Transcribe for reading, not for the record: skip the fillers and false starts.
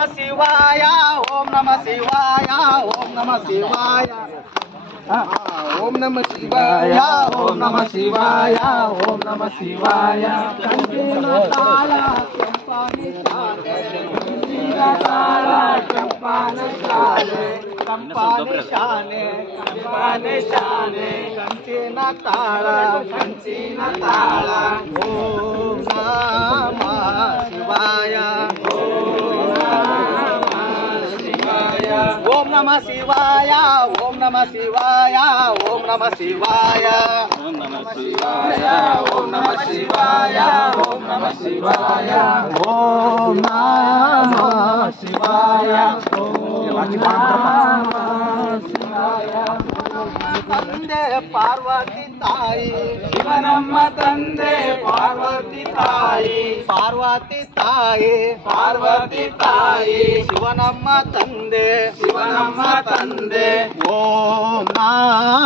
ನಮಃ ಶಿವಾಯ ಓಂ ನಮಃ ಶಿವಾಯ ಓಂ ನಮಃ ಶಿವಾಯ ಓಂ ನಮಃ ಶಿವಾಯ ಓಂ ನಮಃ ಶಿವಾಯ ಓಂ ನಮಃ ಶಿವಾಯ ಕಂಠಿನ ತಾಳ ಚಂಪಾನಿ ಶಾಲೆ ಕಂಠಿನ ತಾಳ ಚಂಪಾನಿ ಶಾಲೆ ಕಂಪಾನಿ ಶಾಲೆ ಕಂಪಾನಿ ಶಾಲೆ ಕಂಠಿನ ತಾಳ ಓಂ ನಮಃ ಶಿವಾಯ ಓಂ ನಮಃ ಶಿವಾಯ ಓಂ ನಮಃ ಶಿವಾಯ ಓಂ ನಮಃ ಶಿವಾಯ ಓಂ ನಮಃ ಶಿವಾಯ ಓಂ ನಮಃ ಶಿವಾಯ ಓಂ ನಮಃ ಶಿವಾಯ ಓಂ ನಮಃ ಶಿವಾಯ ತಂದೆ ಪಾರ್ವತಿ ತಾಯಿ ಶಿವನಮ್ಮ ತಂದೆ ಪಾರ್ವತಿ ತಾಯಿ ಪಾರ್ವತಿ ತಾಯಿ ಪಾರ್ವತಿ ತಾಯಿ ಶಿವನಮ್ಮ ತಂದೆ ಓಂ